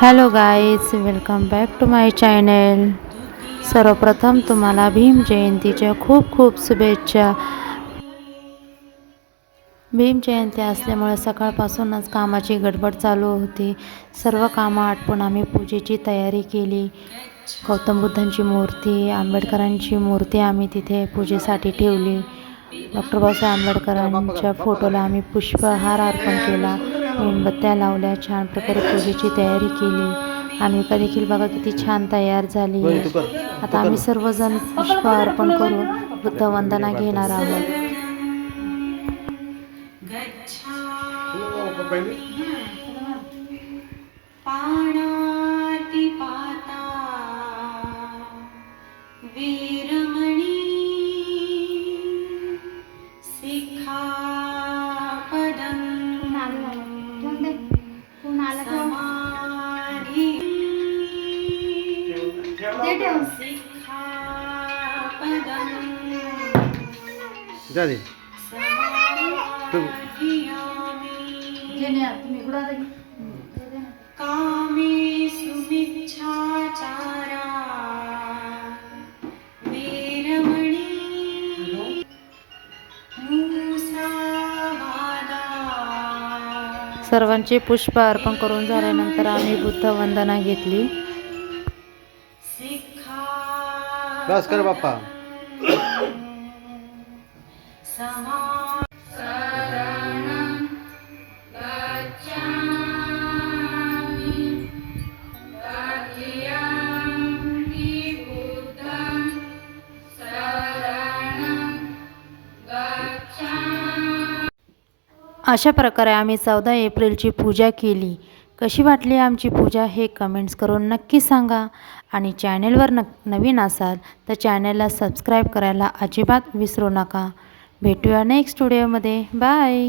Hello guys welcome back to my channel सर्वप्रथम तुम्हाला भीम जयंतीच्या खूप खूप शुभेच्छा. भीम जयंती असल्यामुळे सकाळपासूनच कामाची गडबड चालू होती. सर्व कामं आटपून आम्ही पूजेची तयारी केली. गौतम बुद्धांची मूर्ती आंबेडकरांची मूर्ती आम्ही तिथे पूजेसाठी ठेवली. डॉक्टर बाबासाहेब आंबेडकरांच्या फोटोला आम्ही पुष्पहार अर्पण केला. मेणबत्त्या लावल्या छान प्रकारे पूजेची तयारी केली. आणि का देखील बघा किती छान तयार झाली. आहे आता आम्ही सर्वजण पुष्प अर्पण करून बुद्ध वंदना घेणार आहोत. वीरमणि शिखापदं समाधि. शिखापदं जा दे. तू. कामेषु मिच्छाचारा वीरमणि. मूसावादा सर्वांचे पुष्प अर्पण करून झाल्यानंतर आम्ही बुद्ध वंदना घेतली. शिखा बस कर बाप्पा अशा प्रकारे आम्ही चौदा एप्रिलची पूजा केली. कशी वाटली आमची पूजा हे कमेंट्स करून नक्की सांगा. आणि चॅनेलवर न नवीन असाल तर चॅनेलला सबस्क्राईब करायला अजिबात विसरू नका. भेटूया नेक्स्ट व्हिडिओमध्ये बाय